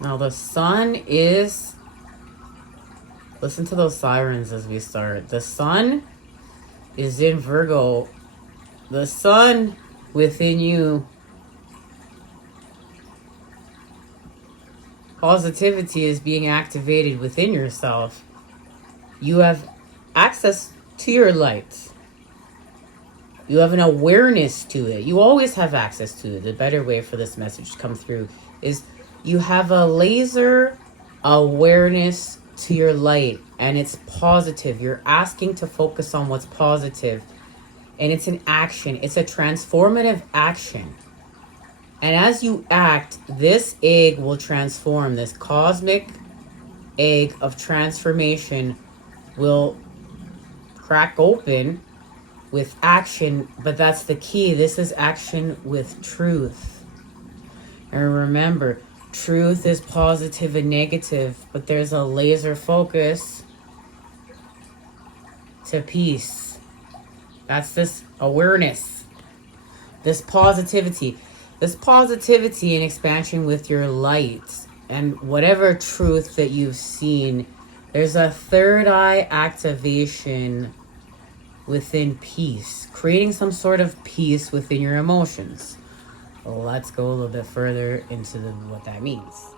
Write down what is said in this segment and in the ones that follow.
Now the sun is, listen to those sirens as we start. The sun is in Virgo. The sun within you. Positivity is being activated within yourself. You have access to your light. You have an awareness to it. You always have access to it. The better way for this message to come through is you have a laser awareness to your light, and it's positive. You're asking to focus on what's positive, and it's an action. It's a transformative action. And as you act, this egg will transform. This cosmic egg of transformation will crack open with action, but that's the key. This is action with truth. And remember, truth is positive and negative, but there's a laser focus to peace. That's this awareness, this positivity and expansion with your light and whatever truth that you've seen. There's a third eye activation within peace, creating some sort of peace within your emotions. Let's go a little bit further into what that means.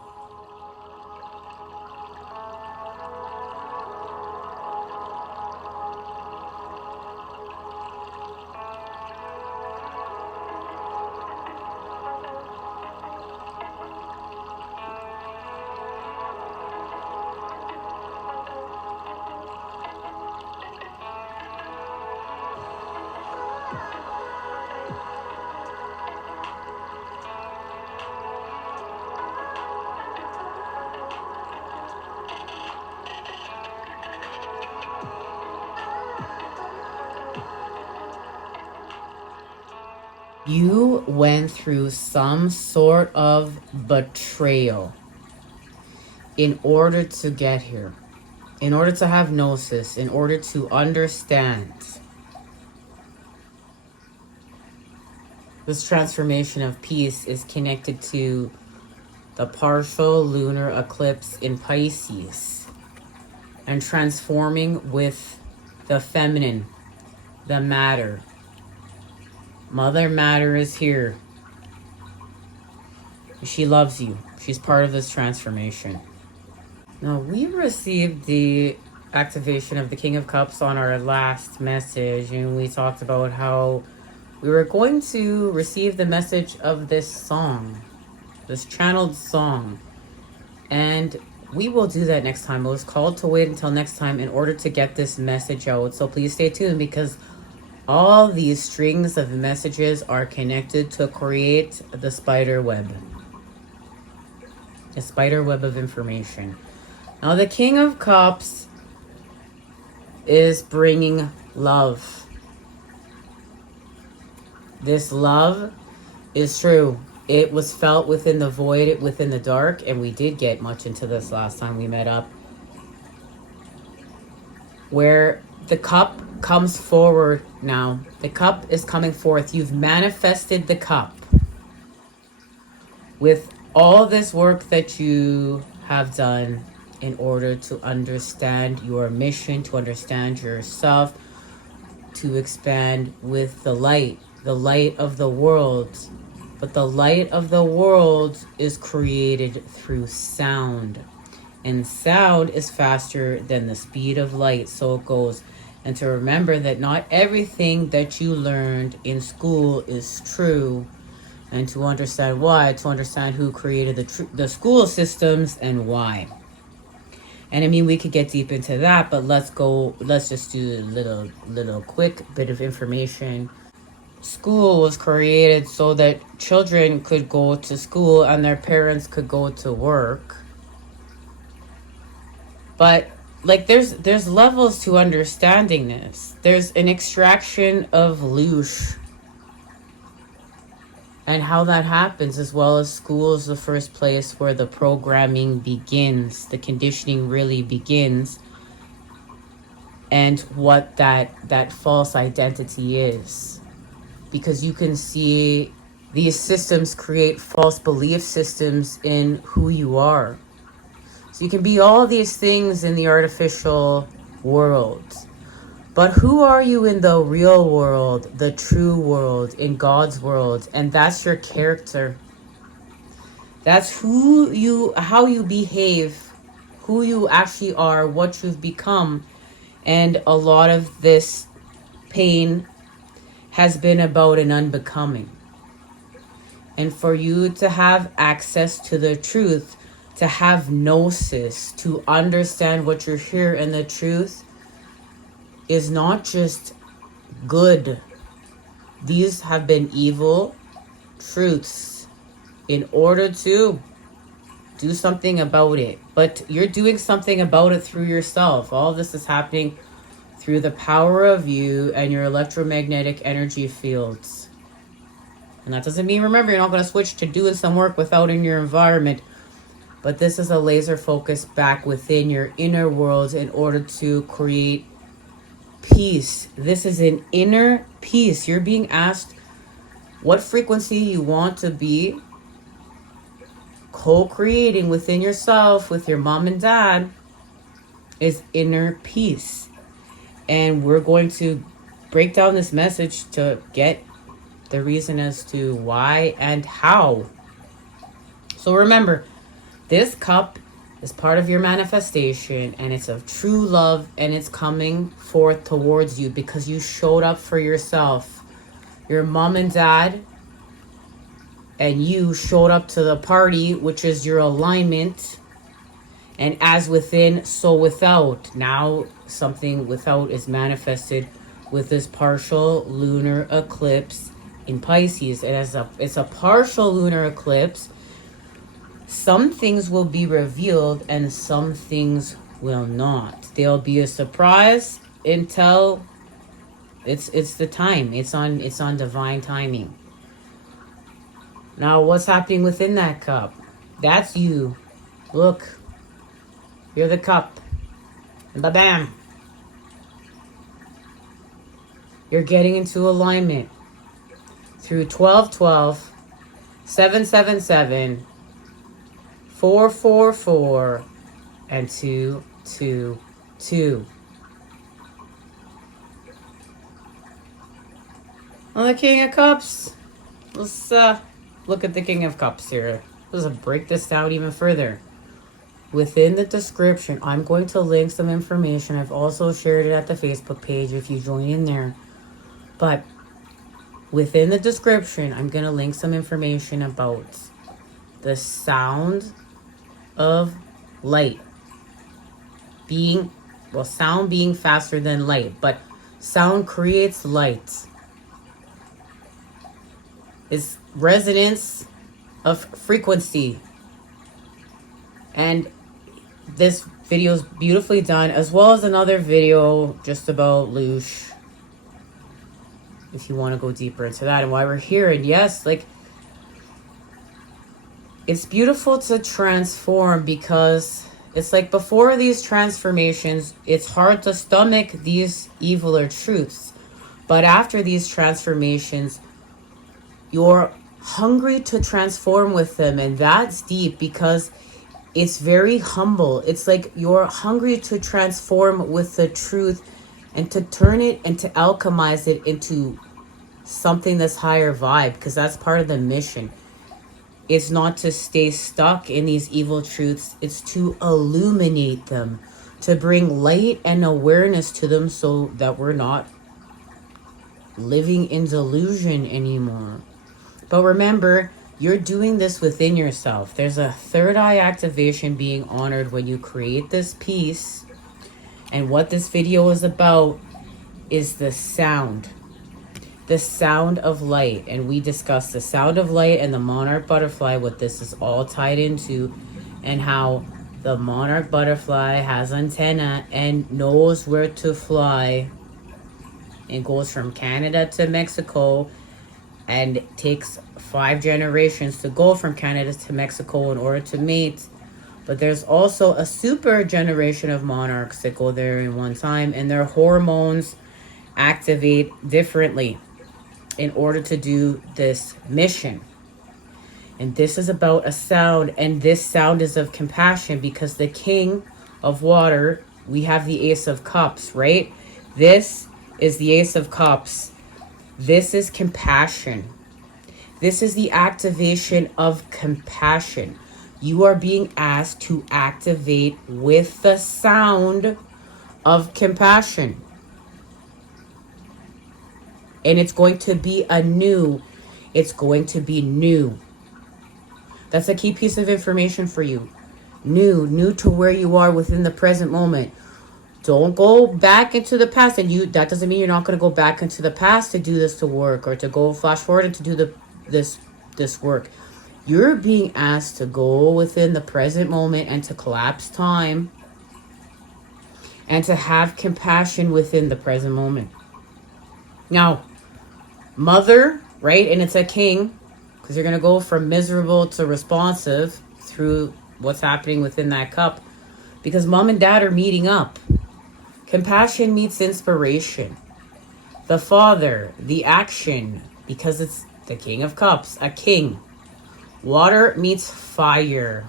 You went through some sort of betrayal in order to get here, in order to have gnosis, in order to understand. This transformation of peace is connected to the partial lunar eclipse in Pisces and transforming with the feminine, the matter. Mother Matter is here. She loves you. She's part of this transformation. Now, we received the activation of the King of Cups on our last message, and we talked about how we were going to receive the message of this song, this channeled song. And we will do that next time. I was called to wait until next time in order to get this message out. So please stay tuned, because all these strings of messages are connected to create the spider web. A spider web of information. Now, the King of Cups is bringing love. This love is true. It was felt within the void, within the dark, and we did get much into this last time we met up, where the cup comes forward now. The cup is coming forth. You've manifested the cup. With all this work that you have done in order to understand your mission, to understand yourself, to expand with the light of the world. But the light of the world is created through sound. And sound is faster than the speed of light, so it goes. And to remember that not everything that you learned in school is true. And to understand why, to understand who created the school systems and why. And I mean, we could get deep into that, but let's just do a little quick bit of information. School was created so that children could go to school and their parents could go to work. But like there's levels to understanding this. There's an extraction of louche and how that happens, as well as school is the first place where the programming begins, the conditioning really begins, and what that false identity is. Because you can see these systems create false belief systems in who you are. So you can be all these things in the artificial world. But who are you in the real world, the true world, in God's world? And that's your character. That's how you behave, who you actually are, what you've become. And a lot of this pain has been about an unbecoming. And for you to have access to the truth, to have gnosis, to understand what you're here and the truth is not just good. These have been evil truths in order to do something about it. But you're doing something about it through yourself. All this is happening through the power of you and your electromagnetic energy fields. And that doesn't mean, remember, you're not going to switch to doing some work without in your environment. But this is a laser focus back within your inner world in order to create peace. This is an inner peace. You're being asked what frequency you want to be co-creating within yourself, with your mom and dad, is inner peace. And we're going to break down this message to get the reason as to why and how. So remember, this cup is part of your manifestation, and it's of true love, and it's coming forth towards you because you showed up for yourself. Your mom and dad and you showed up to the party, which is your alignment. And as within, so without. Now something without is manifested with this partial lunar eclipse in Pisces. It's a partial lunar eclipse. Some things will be revealed and some things will not. There'll be a surprise until it's the time. It's on divine timing. Now what's happening within that cup? That's you. Look. You're the cup. And ba-bam. You're getting into alignment through 1212, 777, 444, and 222. On the King of Cups, let's look at the King of Cups here. Let's break this down even further. Within the description, I'm going to link some information. I've also shared it at the Facebook page if you join in there. But within the description, I'm going to link some information about the sound of light sound being faster than light, but sound creates light. It's resonance of frequency. And this video is beautifully done, as well as another video just about Lush, if you want to go deeper into that and why we're here. And yes, like, it's beautiful to transform, because it's like before these transformations, it's hard to stomach these eviler truths. But after these transformations, you're hungry to transform with them. And that's deep, because it's very humble. It's like you're hungry to transform with the truth and to turn it and to alchemize it into something that's higher vibe, because that's part of the mission. It's not to stay stuck in these evil truths. It's to illuminate them, to bring light and awareness to them so that we're not living in delusion anymore. But remember, you're doing this within yourself. There's a third eye activation being honored when you create this piece. And what this video is about is the sound. The sound of light. And we discussed the sound of light and the monarch butterfly, what this is all tied into, and how the monarch butterfly has antenna and knows where to fly. It goes from Canada to Mexico, and it takes 5 generations to go from Canada to Mexico in order to mate. But there's also a super generation of monarchs that go there in one time, and their hormones activate differently. in order to do this mission. And this is about a sound, and this sound is of compassion, because the king of water, we have the Ace of Cups, right? This is the Ace of Cups. This is compassion. This is the activation of compassion. You are being asked to activate with the sound of compassion. And it's going to be anew. It's going to be new. That's a key piece of information for you. New to where you are within the present moment. Don't go back into the past. And that doesn't mean you're not going to go back into the past to do this to work, or to go flash forward and to do this work. You're being asked to go within the present moment and to collapse time and to have compassion within the present moment. Now, mother, right? And it's a king, because you're going to go from miserable to responsive through what's happening within that cup, because mom and dad are meeting up. Compassion meets inspiration. The father, the action, because it's the King of Cups, a king. Water meets fire.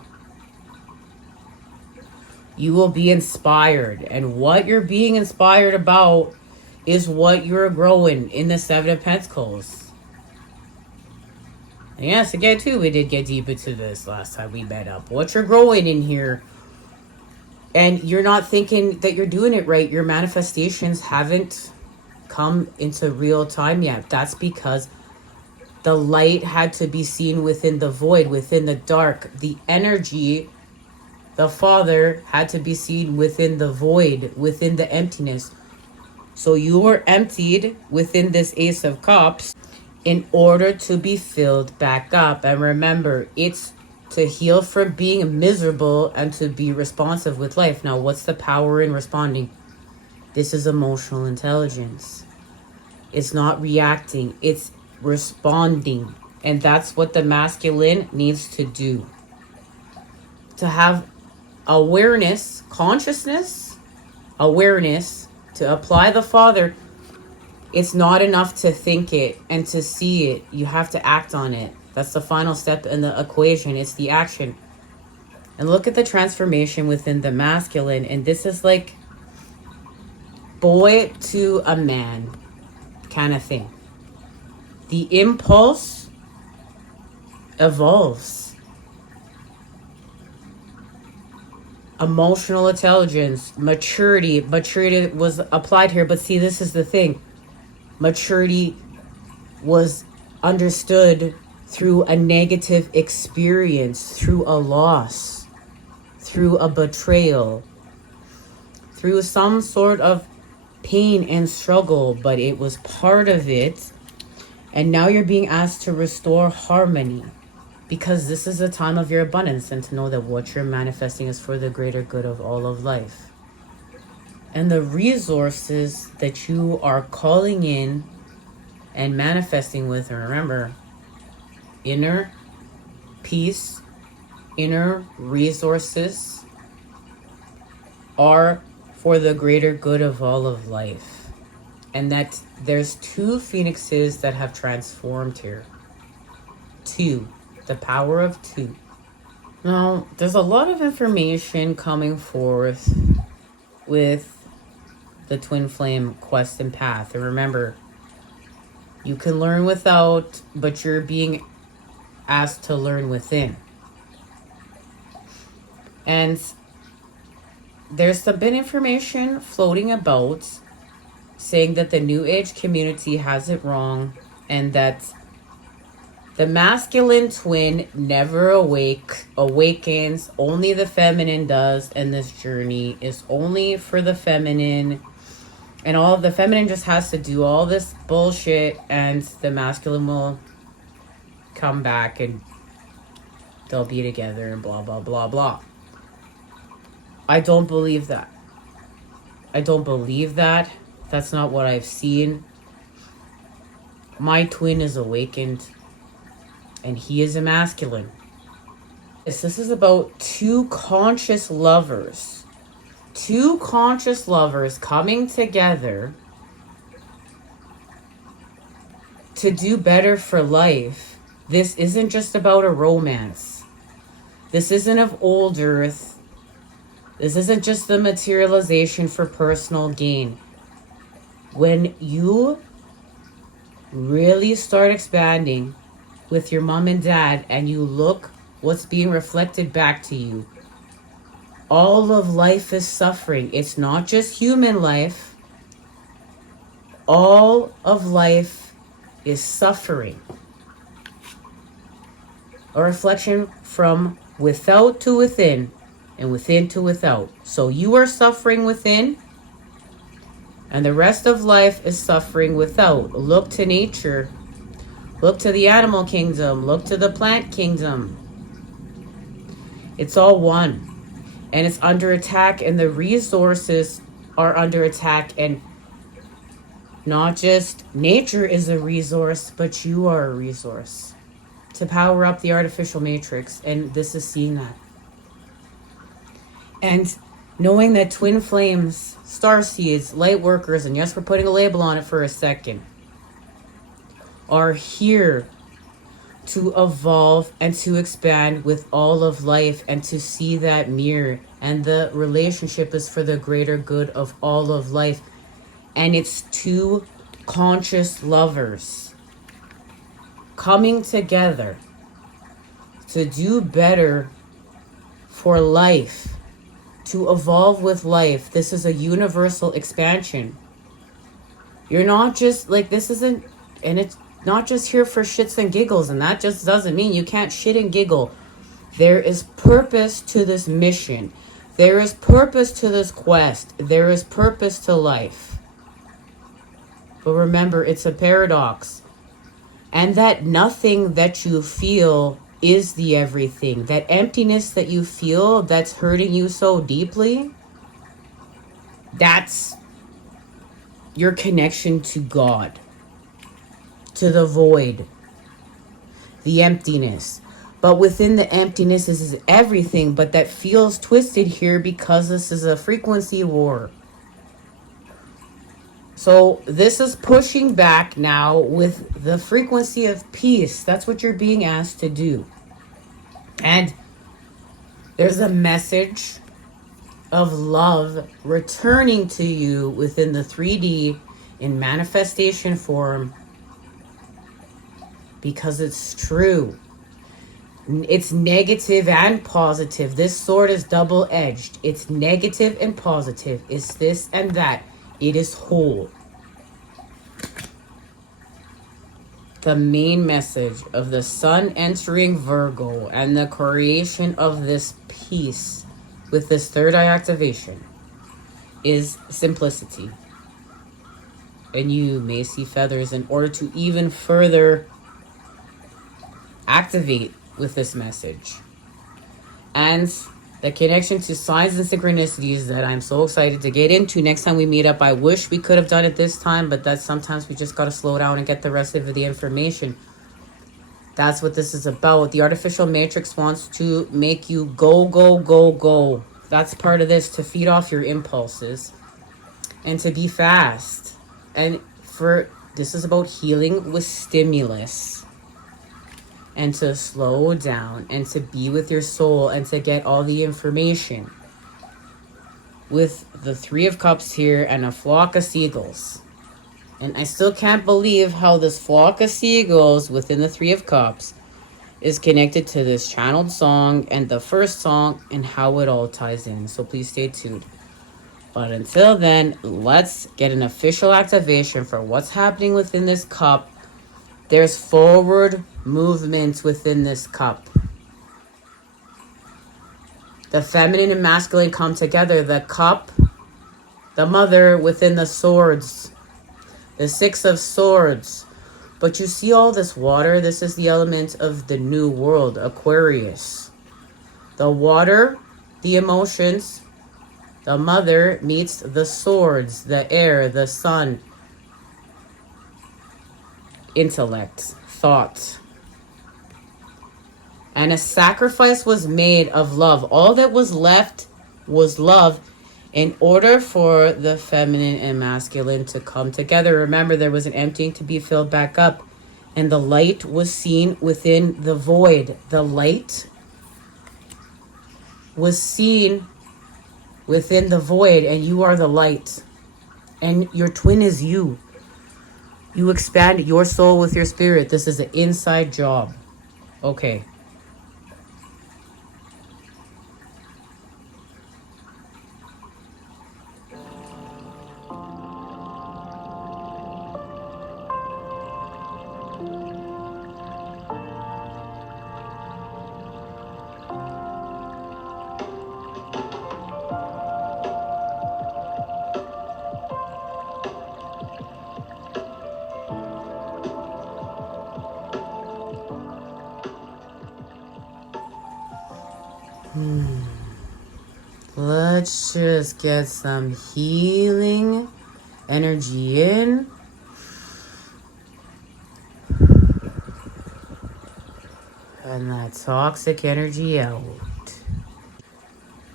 You will be inspired. And what you're being inspired about is what you're growing in the Seven of Pentacles. And yes, again, too, we did get deep into this last time we met up. What you're growing in here. And you're not thinking that you're doing it right. Your manifestations haven't come into real time yet. That's because the light had to be seen within the void, within the dark. The energy, the Father, had to be seen within the void, within the emptiness. So you were emptied within this Ace of Cups in order to be filled back up. And remember, it's to heal from being miserable and to be responsive with life. Now, what's the power in responding? This is emotional intelligence. It's not reacting, it's responding. And that's what the masculine needs to do. To have awareness, consciousness, awareness, to apply the Father. It's not enough to think it and to see it. You have to act on it. That's the final step in the equation. It's the action. And look at the transformation within the masculine. And this is like boy to a man kind of thing. The impulse evolves. Emotional intelligence, maturity. Maturity was applied here. But see, this is the thing. Maturity was understood through a negative experience, through a loss, through a betrayal, through some sort of pain and struggle, but it was part of it. And now you're being asked to restore harmony, because this is a time of your abundance, and to know that what you're manifesting is for the greater good of all of life. And the resources that you are calling in and manifesting with, and remember, inner peace, inner resources are for the greater good of all of life. And that there's two phoenixes that have transformed here. Two. The power of two. Now, there's a lot of information coming forth with the twin flame quest and path. And remember, you can learn without, but you're being asked to learn within. And there's been information floating about saying that the New Age community has it wrong, and that the masculine twin never awakens, only the feminine does, and this journey is only for the feminine, and all the feminine just has to do all this bullshit, and the masculine will come back and they'll be together and blah blah blah blah. I don't believe that. I don't believe that. That's not what I've seen. My twin is awakened, and he is a masculine. This is about two conscious lovers. Two conscious lovers coming together to do better for life, this isn't just about a romance. This isn't of old earth. This isn't just the materialization for personal gain. When you really start expanding with your mom and dad and you look what's being reflected back to you, all of life is suffering. It's not just human life. All of life is suffering. A reflection from without to within and within to without. So you are suffering within and the rest of life is suffering without. Look to nature. Look to the animal kingdom. Look to the plant kingdom. It's all one. And it's under attack, and the resources are under attack. And not just nature is a resource, but you are a resource to power up the artificial matrix. And this is seeing that. And knowing that twin flames, starseeds, light workers, and yes, we're putting a label on it for a second, are here to evolve and to expand with all of life and to see that mirror. And the relationship is for the greater good of all of life. And it's two conscious lovers coming together to do better for life, to evolve with life. This is a universal expansion. You're not just like, this isn't, and it's not just here for shits and giggles, and that just doesn't mean you can't shit and giggle. There is purpose to this mission. There is purpose to this quest. There is purpose to life. But remember, it's a paradox. And that nothing that you feel is the everything. That emptiness that you feel that's hurting you so deeply, that's your connection to God, to the void, the emptiness. But within the emptiness is everything, but that feels twisted here because this is a frequency war. So this is pushing back now with the frequency of peace. That's what you're being asked to do. And there's a message of love returning to you within the 3D in manifestation form, because it's true. It's negative and positive. This sword is double-edged. It's negative and positive. It's this and that. It is whole. The main message of the sun entering Virgo and the creation of this peace with this third eye activation is simplicity. And you may see feathers in order to even further activate with this message. And the connection to signs and synchronicities that I'm so excited to get into next time we meet up. I wish we could have done it this time, but that's sometimes we just got to slow down and get the rest of the information. That's what this is about. The artificial matrix wants to make you go, go, go, go. That's part of this, to feed off your impulses and to be fast. And this is about healing with stimulus. And to slow down and to be with your soul and to get all the information. With the 3 of Cups here and a flock of seagulls. And I still can't believe how this flock of seagulls within the 3 of Cups is connected to this channeled song and the first song and how it all ties in. So please stay tuned. But until then, let's get an official activation for what's happening within this cup. There's forward movements within this cup. The feminine and masculine come together. The cup, the mother within the swords. The 6 of swords. But you see all this water? This is the element of the new world, Aquarius. The water, the emotions. The mother meets the swords, the air, the sun. Intellect, thought. And a sacrifice was made of love. All that was left was love in order for the feminine and masculine to come together. Remember, there was an emptying to be filled back up. And the light was seen within the void. The light was seen within the void, and you are the light. And your twin is you. You expand your soul with your spirit. This is an inside job. Okay. Let's just get some healing energy in. And that toxic energy out.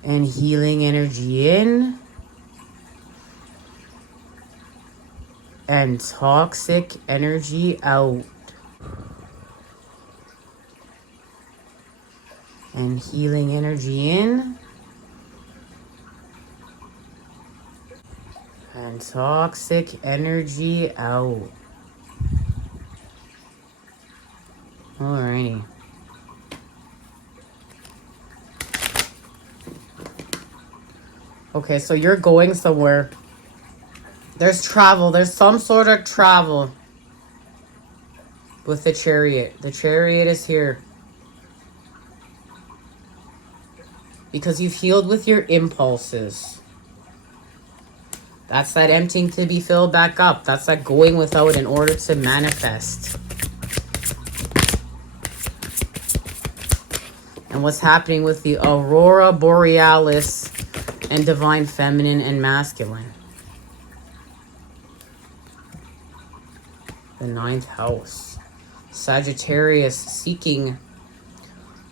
And healing energy in. And toxic energy out. And healing energy in. And toxic energy out. Alrighty. Okay, so you're going somewhere. There's travel. There's some sort of travel with the Chariot. The Chariot is here. Because you've healed with your impulses. That's that emptying to be filled back up. That's that going without in order to manifest. And what's happening with the Aurora Borealis and Divine Feminine and Masculine. The 9th house. Sagittarius seeking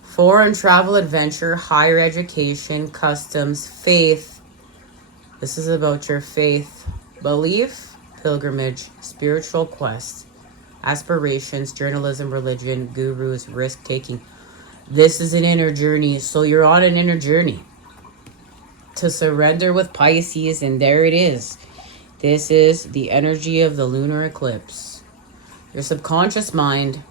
foreign travel, adventure, higher education, customs, faith. This is about your faith, belief, pilgrimage, spiritual quest, aspirations, journalism, religion, gurus, risk-taking. This is an inner journey, so you're on an inner journey to surrender with Pisces, and there it is. This is the energy of the lunar eclipse. Your subconscious mind,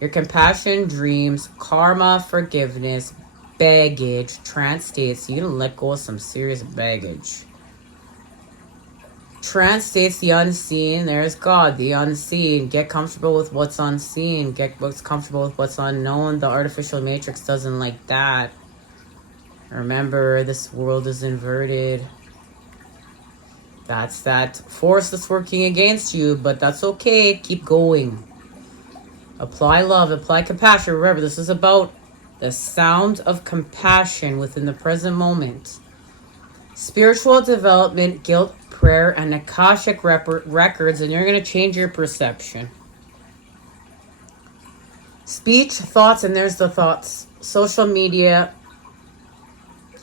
your compassion, dreams, karma, forgiveness, baggage, trance states. You're going to let go of some serious baggage. Trance states, the unseen. There's God, the unseen. Get comfortable with what's unseen. Get what's comfortable with what's unknown. The artificial matrix doesn't like that. Remember, this world is inverted. That's that force that's working against you, but that's okay. Keep going. Apply love, apply compassion. Remember, this is about the sound of compassion within the present moment. Spiritual development, guilt, prayer, and Akashic records, and you're going to change your perception. Speech, thoughts, and there's the thoughts. Social media,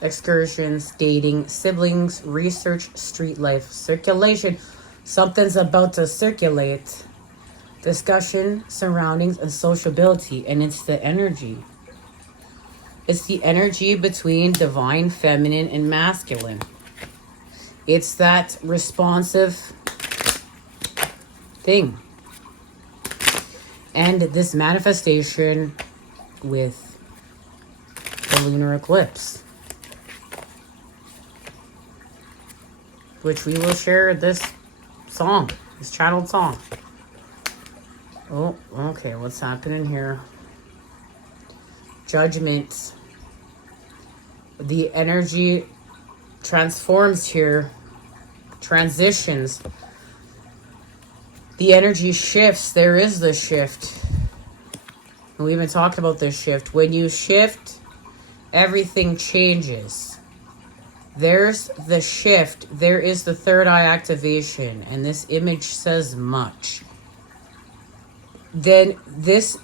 excursions, dating, siblings, research, street life, circulation. Something's about to circulate. Discussion, surroundings, and sociability. And it's the energy. It's the energy between divine, feminine, and masculine. It's that responsive thing. And this manifestation with the lunar eclipse, which we will share this song, this channeled song. Oh, okay, what's happening here? Judgment. The energy transforms here, transitions. The energy shifts. There is the shift. And we've been talking about this shift. When you shift, everything changes. There's the shift. There is the third eye activation. And this image says much. Then this,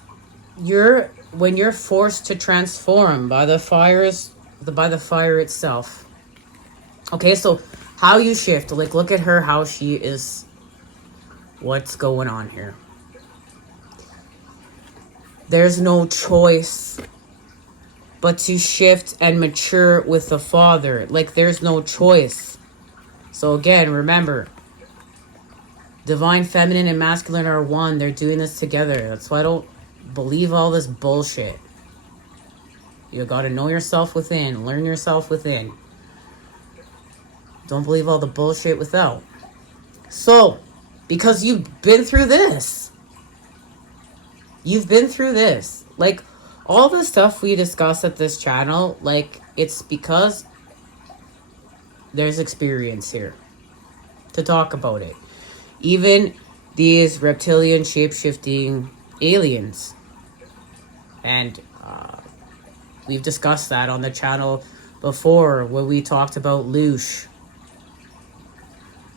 when you're forced to transform by the fire itself. Okay, so how you shift. Like, look at her, how she is. What's going on here? there's no choice but to shift and mature with the Father. Like, there's no choice. So again, remember, divine feminine and masculine are one. They're doing this together. That's why I don't believe all this bullshit. You gotta know yourself within. Learn yourself within. Don't believe all the bullshit without. So, because you've been through this. You've been through this. Like, all the stuff we discuss at this channel, like, it's because there's experience here to talk about it. Even these reptilian shape-shifting aliens. And we've discussed that on the channel before when we talked about Lush.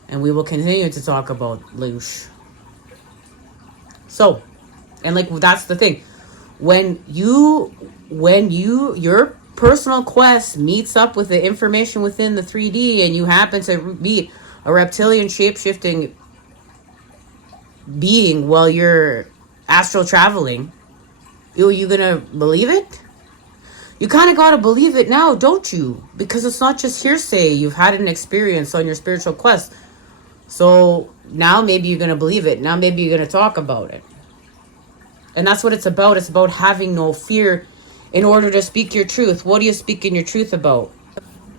And we will continue to talk about Lush. So, and like, that's the thing. When your personal quest meets up with the information within the 3D and you happen to be a reptilian shape-shifting being while you're astral traveling, you gonna believe it? You kind of gotta believe it now, don't you? Because it's not just hearsay. You've had an experience on your spiritual quest. So now maybe you're gonna believe it. Now maybe you're gonna talk about it. And that's what it's about. It's about having no fear in order to speak your truth. What are you speaking your truth about?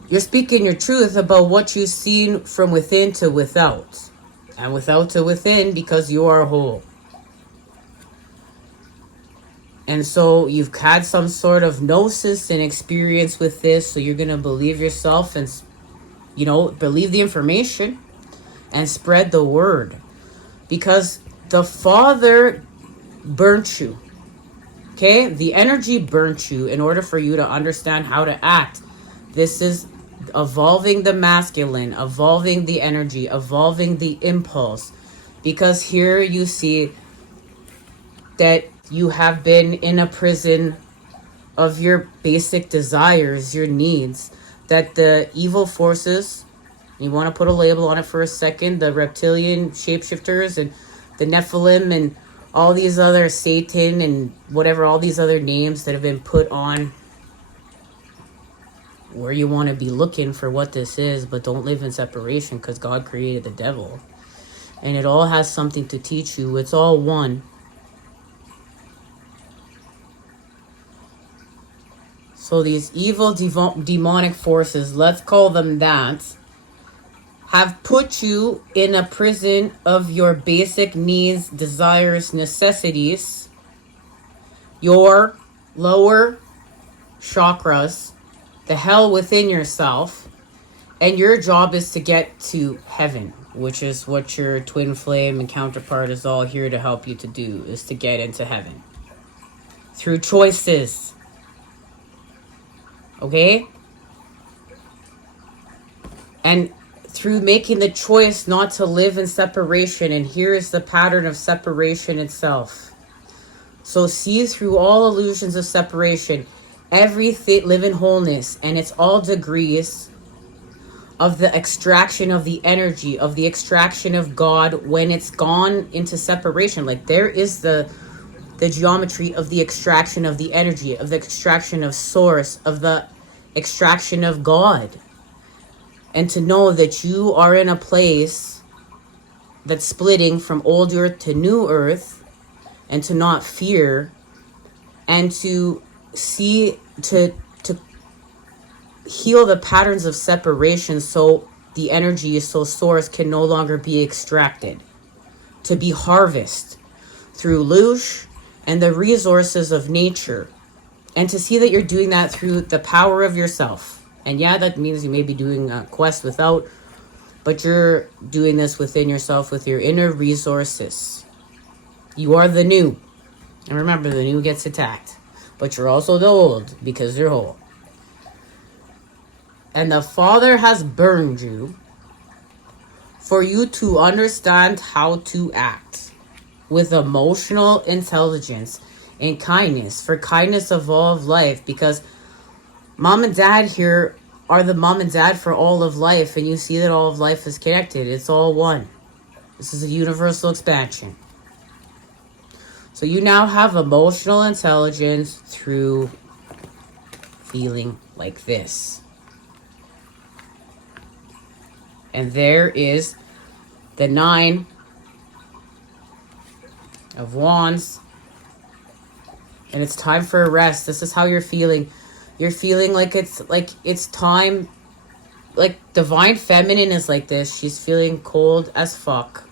You're speaking your truth about what you've seen from within to without. And without to within, because you are whole. And so you've had some sort of gnosis and experience with this. So you're going to believe yourself and, believe the information and spread the word. Because the Father burnt you. Okay? The energy burnt you in order for you to understand how to act. This is evolving the masculine, evolving the energy, evolving the impulse. Because here you see that you have been in a prison of your basic desires, your needs, that the evil forces, you want to put a label on it for a second, the reptilian shapeshifters and the Nephilim and all these other Satan and whatever, all these other names that have been put on where you want to be looking for what this is, but don't live in separation because God created the devil. And it all has something to teach you. It's all one. So these evil demonic forces, let's call them that, have put you in a prison of your basic needs, desires, necessities, your lower chakras, the hell within yourself, and your job is to get to heaven, which is what your twin flame and counterpart is all here to help you to do, is to get into heaven through choices. Okay? And through making the choice not to live in separation. And here is the pattern of separation itself. So see through all illusions of separation. Everything live in wholeness. And it's all degrees of the extraction of the energy, of the extraction of God when it's gone into separation. Like, there is the geometry of the extraction of the energy, of the extraction of source, of the extraction of God. And to know that you are in a place that's splitting from old earth to new earth, and to not fear, and to see, to heal the patterns of separation so the energy, so source can no longer be extracted, to be harvested through Lush and the resources of nature, and to see that you're doing that through the power of yourself. And yeah, that means you may be doing a quest without, but you're doing this within yourself with your inner resources. You are the new. And remember, the new gets attacked. But you're also the old, because you're whole. And the Father has burned you for you to understand how to act with emotional intelligence and kindness, for kindness of all of life, because Mom and Dad here are the mom and dad for all of life, and you see that all of life is connected. It's all one. This is a universal expansion. So you now have emotional intelligence through feeling like this. And there is the 9 of Wands. And it's time for a rest. This is how you're feeling. You're feeling like it's time. Like divine feminine is like this. She's feeling cold as fuck.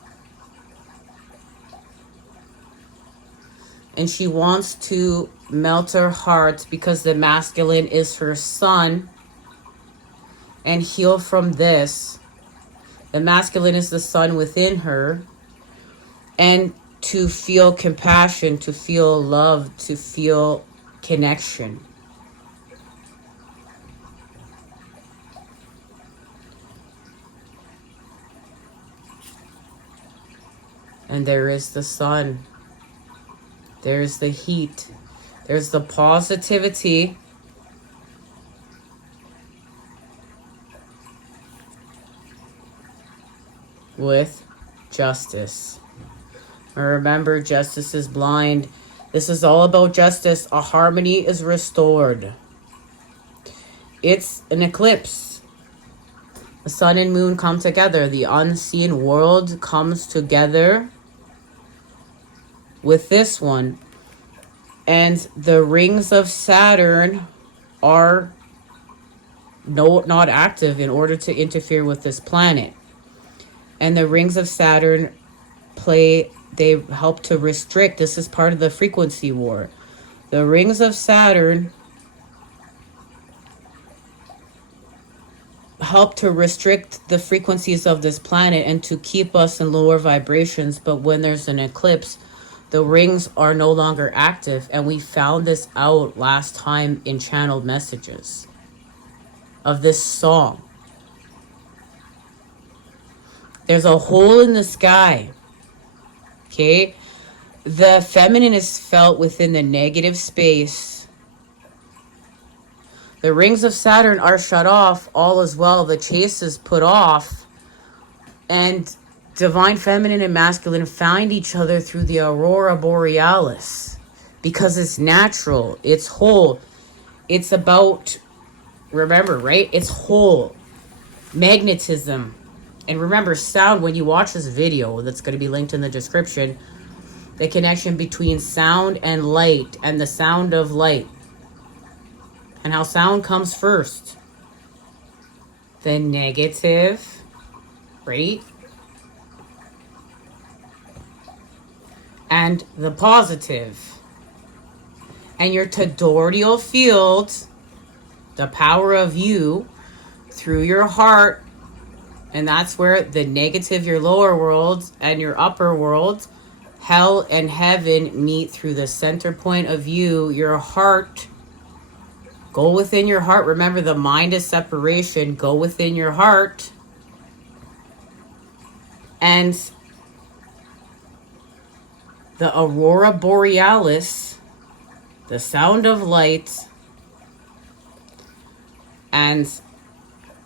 And she wants to melt her heart because the masculine is her sun. And heal from this. The masculine is the sun within her. And to feel compassion, to feel love, to feel connection. And there is the sun. There's the heat. There's the positivity. With justice. And remember, justice is blind. This is all about justice. A harmony is restored. It's an eclipse. The sun and moon come together. The unseen world comes together with this one. And the rings of Saturn are not active in order to interfere with this planet. And the rings of Saturn they help to restrict. This is part of the frequency war. The rings of Saturn help to restrict the frequencies of this planet and to keep us in lower vibrations. But when there's an eclipse, the rings are no longer active. And we found this out last time in channeled messages of this song. There's a hole in the sky. Okay? The feminine is felt within the negative space. The rings of Saturn are shut off. All is well. The chase is put off. And divine feminine and masculine find each other through the aurora borealis. Because it's natural. It's whole. It's about, remember, right? It's whole. Magnetism. And remember, sound, when you watch this video, that's going to be linked in the description, the connection between sound and light, and the sound of light. And how sound comes first. The negative, right? And the positive. And your toroidal field, the power of you, through your heart. And that's where the negative, your lower world, and your upper world, hell and heaven meet through the center point of you, your heart. Go within your heart. Remember, the mind is separation. Go within your heart. And the aurora borealis, the sound of light, and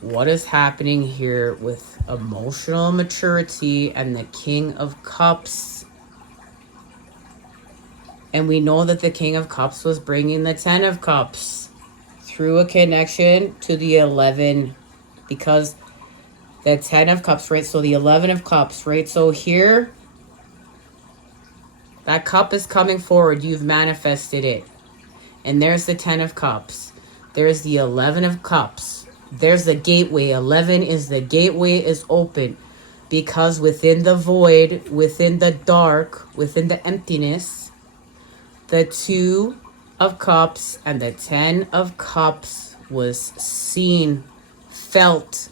what is happening here with emotional maturity and the King of Cups. And we know that the King of Cups was bringing the 10 of Cups through a connection to the 11. Because the 10 of Cups, right? So the 11 of Cups, right? So here, that cup is coming forward. You've manifested it. And there's the 10 of Cups. There's the 11 of Cups. There's the gateway. 11 is the gateway is open. Because within the void, within the dark, within the emptiness, the 2 of Cups and the 10 of Cups was seen, felt,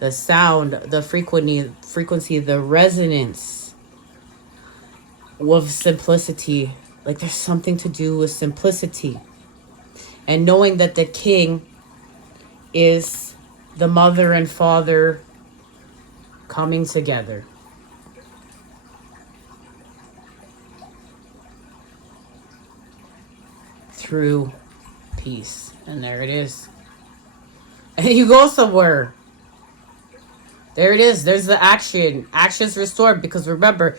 the sound, the frequency, the resonance of simplicity. Like there's something to do with simplicity. And knowing that the king is the mother and father coming together. Through peace. And there it is. And you go somewhere. There it is. There's the action. Action's restored. Because remember,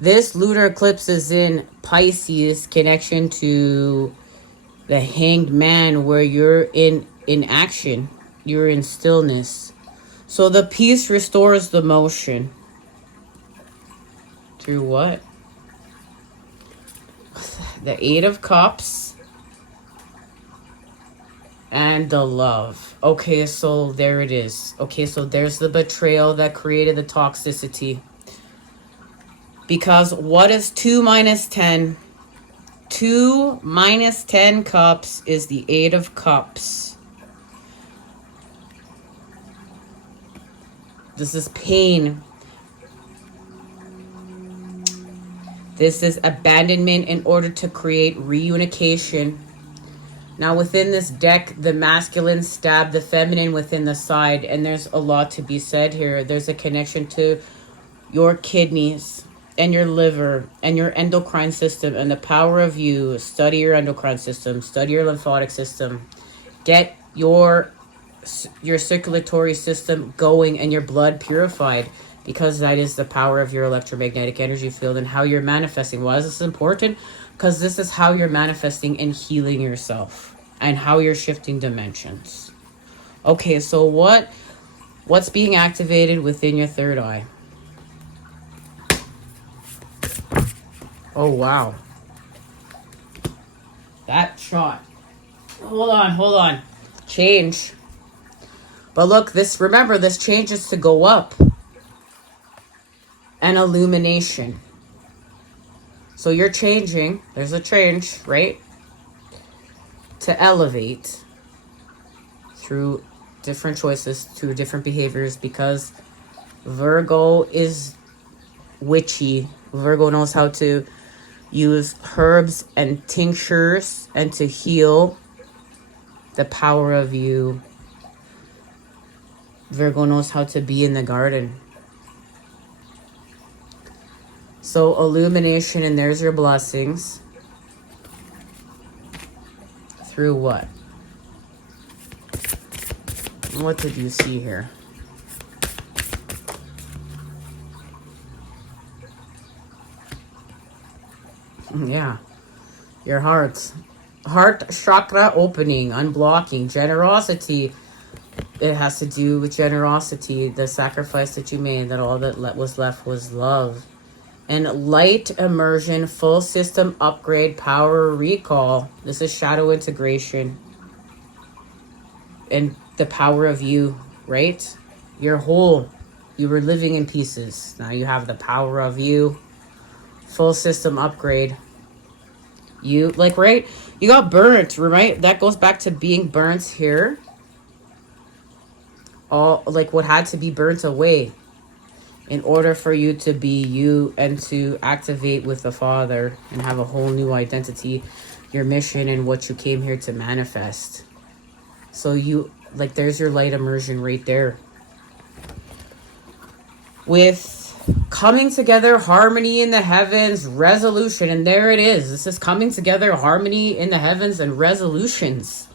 This lunar eclipse is in Pisces, connection to the Hanged Man, where you're in action. You're in stillness. So the peace restores the motion. Through what? The Eight of Cups. And the Love. Okay, so there it is. Okay, so there's the betrayal that created the toxicity. Because what is 2 minus 10? 2 minus 10 cups is the Eight of Cups. This is pain. This is abandonment in order to create reunification. Now within this deck, the masculine stabbed the feminine within the side. And there's a lot to be said here. There's a connection to your kidneys and your liver and your endocrine system and the power of you. Study your endocrine system. Study your lymphatic system. Get your circulatory system going and your blood purified, because that is the power of your electromagnetic energy field and how you're manifesting. Why is this important? Because this is how you're manifesting and healing yourself and how you're shifting dimensions. Okay, so what's being activated within your third eye? Oh, wow. That shot. Hold on. Change. But look, remember, this change is to go up. And illumination. So you're changing. There's a change, right? To elevate through different choices, through different behaviors, because Virgo is witchy. Virgo knows how to use herbs and tinctures and to heal the power of you. Virgo knows how to be in the garden. So illumination, and there's your blessings. Through what? What did you see here? Yeah. Your heart chakra opening, unblocking, generosity. It has to do with generosity, the sacrifice that you made, that all that was left was love. And light immersion, full system upgrade, power recall. This is shadow integration. And the power of you, right? You're whole. You were living in pieces. Now you have the power of you. Full system upgrade. You, like, right? You got burnt, right? That goes back to being burnt here. All, like, what had to be burnt away in order for you to be you and to activate with the Father and have a whole new identity, your mission and what you came here to manifest. So you, like, there's your light immersion right there. With coming together, harmony in the heavens, resolution, and there it is. This is coming together, harmony in the heavens and resolutions.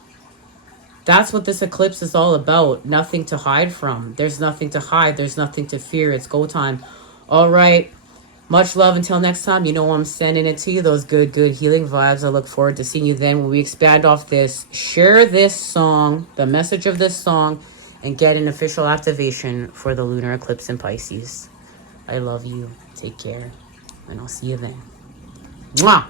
That's what this eclipse is all about. Nothing to hide from. There's nothing to hide. There's nothing to fear. It's go time. All right. Much love until next time. You know I'm sending it to you. Those good healing vibes. I look forward to seeing you then when we expand off this. Share this song, the message of this song, and get an official activation for the lunar eclipse in Pisces. I love you. Take care. And I'll see you then. Mwah!